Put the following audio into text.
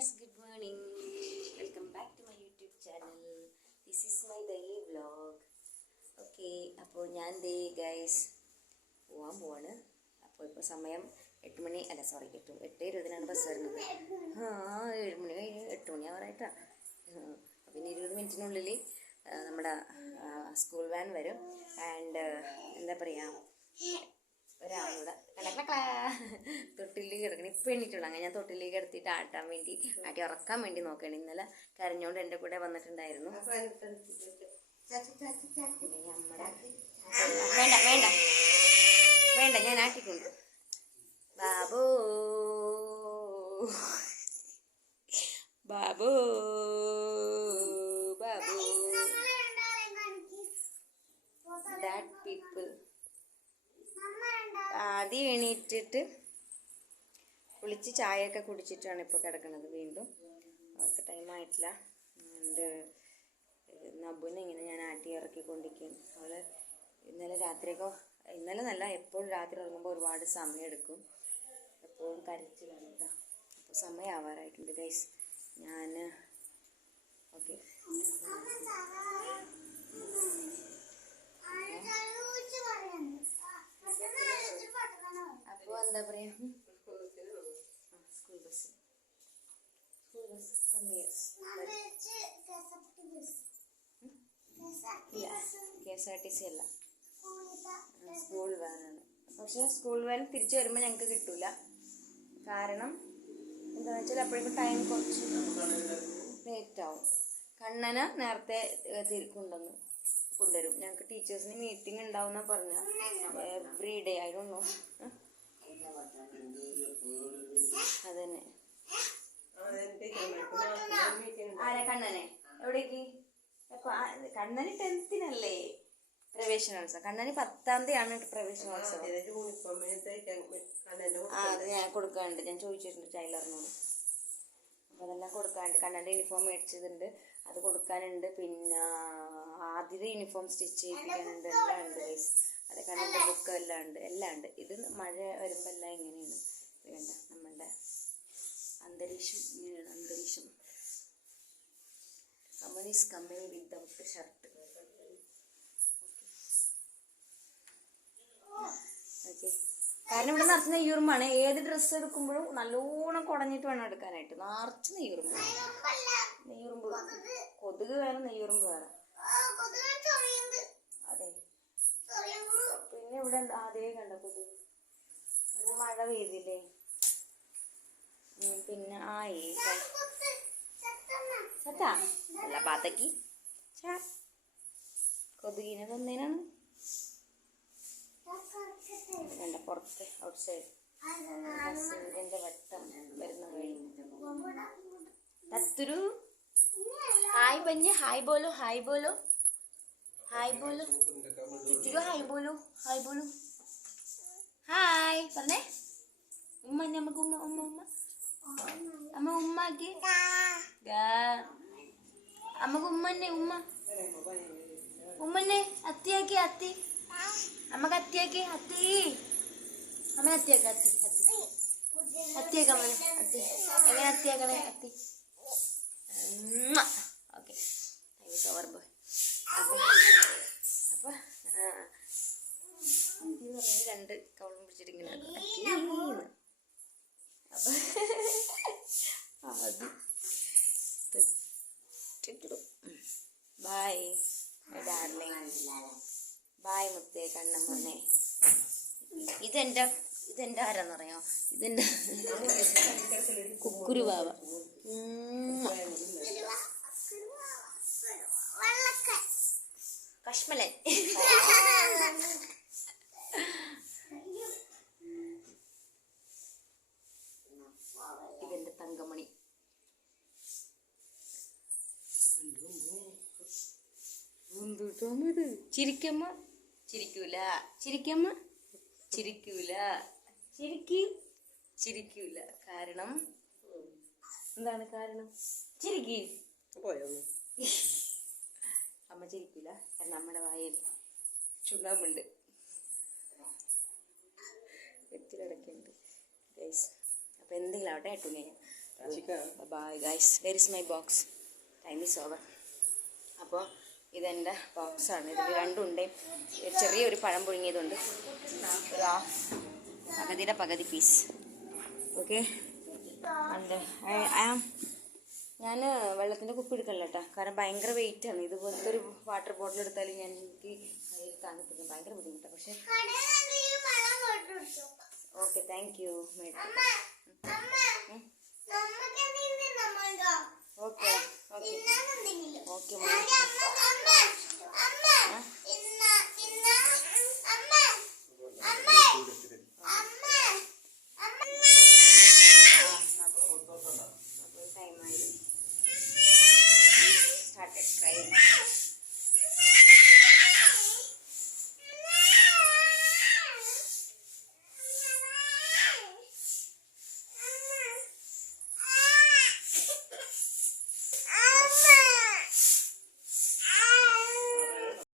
guys, good morning. Welcome back to my YouTube channel. This is my daily vlog. Okay, അപ്പോൾ ഞാൻ ദേ guys പോവാൻ പോവാണ്. അപ്പോൾ ഇപ്പോൾ സമയം 8 മണി അല്ല സോറി 8:20 ബസ് വരുന്നത്. 7 മണി കഴിഞ്ഞ് 8 മണി ആവാറായിട്ടാണ്. പിന്നെ 20 മിനിറ്റിനുള്ളിൽ നമ്മുടെ സ്കൂൾ വാൻ വരും. ആൻഡ് എന്താ പറയുക, ഒരാളൂടെ തൊട്ടിലേക്ക് കിടക്കണം. ഇപ്പം എണീറ്റുള്ളൂ. അങ്ങനെ ഞാൻ തൊട്ടിലേക്ക് കിടത്തിയിട്ട് ആട്ടി ഉറക്കാൻ വേണ്ടി നോക്കുകയാണ്. ഇന്നലെ കരഞ്ഞോണ്ട് എൻ്റെ കൂടെ വന്നിട്ടുണ്ടായിരുന്നു. വേണ്ട വേണ്ട വേണ്ട, ഞാൻ ആട്ടിക്കൊണ്ട്. Babu Babu Babu that people. ആദ്യം എണീറ്റിട്ട് കുളിച്ച് ചായയൊക്കെ കുടിച്ചിട്ടാണ് ഇപ്പോൾ കിടക്കുന്നത്. വീണ്ടും അവർക്ക് ടൈമായിട്ടില്ല. എൻ്റെ നബുനെ ഇങ്ങനെ ഞാൻ ആട്ടി ഇറക്കിക്കൊണ്ടിരിക്കും. അവൾ ഇന്നലെ നല്ല എപ്പോഴും രാത്രി ഉറങ്ങുമ്പോൾ ഒരുപാട് സമയം എടുക്കും. എപ്പോഴും കരച്ചിലാണ് കേട്ടോ. അപ്പോൾ സമയം ആവാറായിട്ടുണ്ട് ഗൈസ്. ഞാൻ ഓക്കെ അപ്പോൾ എന്താ പറയുക, സ്കൂൾ ബസ് KSRTC അല്ല, സ്കൂൾ വാനാണ്. പക്ഷെ സ്കൂൾ വാൻ തിരിച്ചു വരുമ്പോൾ ഞങ്ങൾക്ക് കിട്ടൂല. കാരണം എന്താണെന്ന് വെച്ചാൽ അപ്പോഴേക്കും ടൈം കുറച്ച് ലേറ്റാവും. കണ്ണന നേരത്തെ കൊണ്ടുവരും. ഞങ്ങൾക്ക് ടീച്ചേഴ്സിന് മീറ്റിംഗ് ഉണ്ടാവുന്ന പറഞ്ഞ every day. I don't know. അതന്നെ. ആരാ കണ്ണനെ? എവിടേക്ക്? കണ്ണന് 10th പ്രവേശനോത്സവം. കണ്ണന് 10ാം തീയതിയാണ് പ്രവേശനോത്സവം. അത് ഞാൻ കൊടുക്കാനുണ്ട്. ഞാൻ ചോദിച്ചിട്ടുണ്ട് ടൈലറിനോട്. അപ്പോൾ അതെല്ലാം കൊടുക്കാനുണ്ട്. കണ്ണൻ്റെ യൂണിഫോം മേടിച്ചതുണ്ട്, അത് കൊടുക്കാനുണ്ട്. പിന്നെ ആദ്യത്തെ യൂണിഫോം സ്റ്റിച്ച് ചെയ്യിപ്പിക്കാനുണ്ട്. എല്ലാം ഉണ്ട് ഗൈസ്. അത് കണ്ണൻ്റെ ബുക്ക് എല്ലാം ഉണ്ട്. ഇത് മഴ വരുമ്പോൾ എല്ലാം ഇങ്ങനെയാണ്. വേണ്ട, നമ്മളുടെ അന്തരീക്ഷം ഇങ്ങനെയാണ്. അന്തരീക്ഷം someone is coming without the shirt. Okay. കാരണം ഇവിടെ നിറച്ച് നെയ്യൂറുമ്പാണ്. ഏത് ഡ്രസ്സ് എടുക്കുമ്പോഴും നല്ലോണം കുടഞ്ഞിട്ട് വേണം എടുക്കാനായിട്ട്. നിറച്ച് നെയ്യൂറുമ്പ്. കൊതുക് വേറെ, നെയ്യൂറുമ്പ് വേറെ. അതെ. പിന്നെ ഇവിടെ ആദ്യമേ കണ്ട കൊതുക്. കാരണം മഴ പെയ്തില്ലേ. പിന്നെ ചത്താ അല്ല പാത്തക്ക് കൊതുകിനെ തന്നേനാണ്. വേണ്ട, പുറത്ത് ഔട്ട് സൈഡ് സൂര്യൻ്റെ വട്ടം വരുന്ന വഴി. തത്തുരു ഹായ് പഞ്ഞ്. ഹായ് ബോലോ, ഹായ് ബോലോ, ഹായ് ബോലോ. തുത്തിരു ഹായ് ബോലോ, ഹായ് ബോലോ, ഹായ് പറഞ്ഞേ. ഉമ്മ നമുക്ക് ഉമ്മ ഉമ്മ ഉമ്മ അമ്മ ഉമ്മാക്ക് അമ്മക്ക് ഉമ്മന്നെ ഉമ്മന്നെ അത്തിയാക്കി അത്തി. അമ്മക്ക് അത്തിയാക്കി അത്തി. അമ്മ അത്തിയാക്ക അത്തിയാക്ക അമ്മ അത്തി. എങ്ങനെ അത്തിയാക്കണേ? അത്തി. Okay, over boy. അപ്പൊ അത്തി പറഞ്ഞാൽ 2 കവളും പിടിച്ചിട്ട് ഇങ്ങനെ അത്തി. അപ്പൊ ബായ് ഡാർലിംഗ്, ബായ് മുത്തേ കണ്ണമ്മനെ. ഇതെന്റെ ആരാന്നറിയോ? ഇതെന്റെ കുക്കുരു ബാവ. കശ്മലൻ. ഇതെന്റെ തങ്കമണി. ചിരിക്കമ്മ ചിരിക്കൂല, ചിരിക്കമ്മ ചിരിക്കൂല. കാരണം എന്താണ് കാരണം? അമ്മ ചിരിക്കൂല. കാരണം നമ്മുടെ വായിൽ ചുണ്ണാമ്പുണ്ട്, വെറ്റിലടക്കുന്നുണ്ട് ഗൈസ്. അപ്പോൾ എന്തെങ്കിലും ആവട്ടെ. 8 മണി bye guys, where is my box? Time is over. അപ്പോൾ ഇതെൻ്റെ ബോക്സാണ്. ഇതിൽ രണ്ടുണ്ട്. ചെറിയൊരു പഴം പുഴുങ്ങിയതുണ്ട്, ഒരു പകുതി പീസ്. ഓക്കെ. ഞാൻ വെള്ളത്തിൻ്റെ കുപ്പി എടുക്കണില്ല കേട്ടോ, കാരണം ഭയങ്കര വെയിറ്റാണ്. ഇതുപോലത്തെ ഒരു വാട്ടർ ബോട്ടിൽ എടുത്താൽ എനിക്ക് കയ്യിൽ താങ്ങിപ്പിക്കും, ഭയങ്കര ബുദ്ധിമുട്ടാണ്. പക്ഷേ ഓക്കെ, താങ്ക് യു മേഡം.